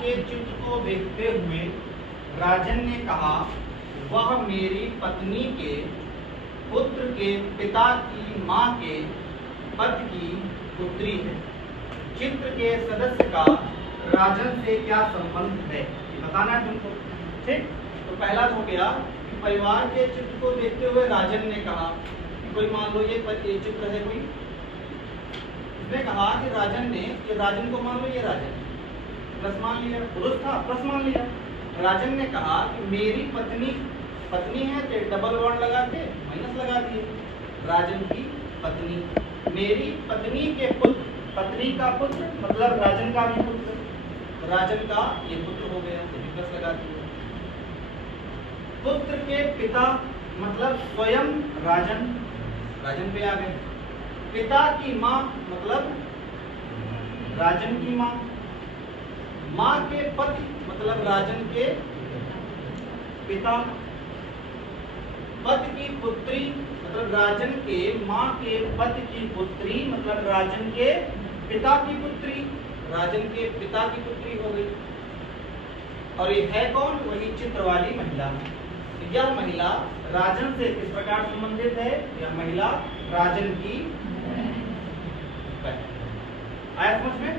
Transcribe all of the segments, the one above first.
के चित्र को देखते हुए राजन ने कहा, वह मेरी पत्नी के पुत्र के पिता की माँ के पति की पुत्री है। चित्र के सदस्य का राजन से क्या संबंध है, ये बताना है तुमको। ठीक, तो पहला हो गया कि परिवार के चित्र को देखते हुए राजन ने कहा कि कोई मान लो ये चित्र है, कोई इसने कहा कि राजन ने, कि राजन को मान लो ये राजन प्लस मान लिया, पुरुष था प्लस मान लिया। राजन ने कहा कि मेरी पत्नी है, तो डबल वर्ण लगा के माइनस लगा दिए, राजन की पत्नी, मेरी पत्नी के पुत्र, पत्नी का पुत्र मतलब राजन का भी पुत्र, राजन का ये पुत्र हो गया, तो प्लस लगा दिए। पुत्र के पिता मतलब स्वयं राजन, राजन पे आ गए। पिता की माँ मतलब राजन की माँ, माँ के पति मतलब राजन के पिता, पति की पुत्री मतलब राजन के माँ के पति की पुत्री मतलब राजन के पिता की पुत्री, राजन के पिता की पुत्री हो गई। और ये है कौन? वही चित्र वाली महिला। यह महिला राजन से किस प्रकार संबंधित है? यह महिला राजन की बहन। आया समझ में?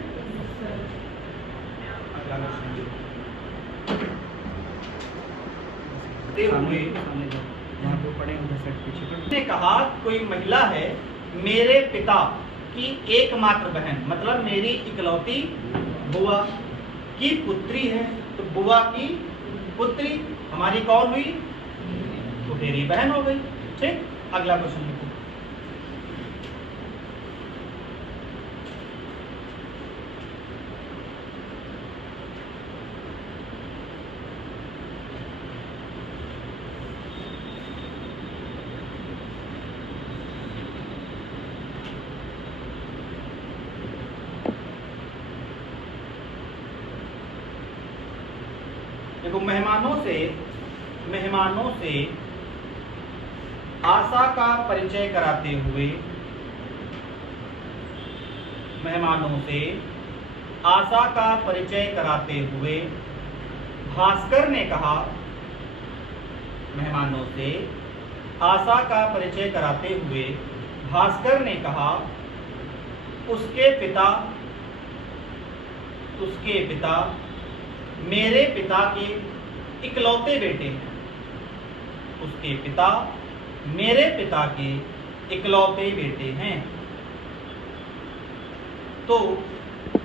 ने कहा कोई महिला है मेरे पिता की एकमात्र बहन मतलब मेरी इकलौती बुआ की पुत्री है, तो बुआ की पुत्री हमारी कौन हुई? तो तेरी बहन हो गई। ठीक, अगला क्वेश्चन लिखो। देखो, मेहमानों से आशा का परिचय कराते हुए, मेहमानों से आशा का परिचय कराते हुए भास्कर ने कहा, मेहमानों से आशा का परिचय कराते हुए भास्कर ने कहा, उसके पिता मेरे पिता के इकलौते बेटे हैं। उसके पिता मेरे पिता के इकलौते बेटे हैं। तो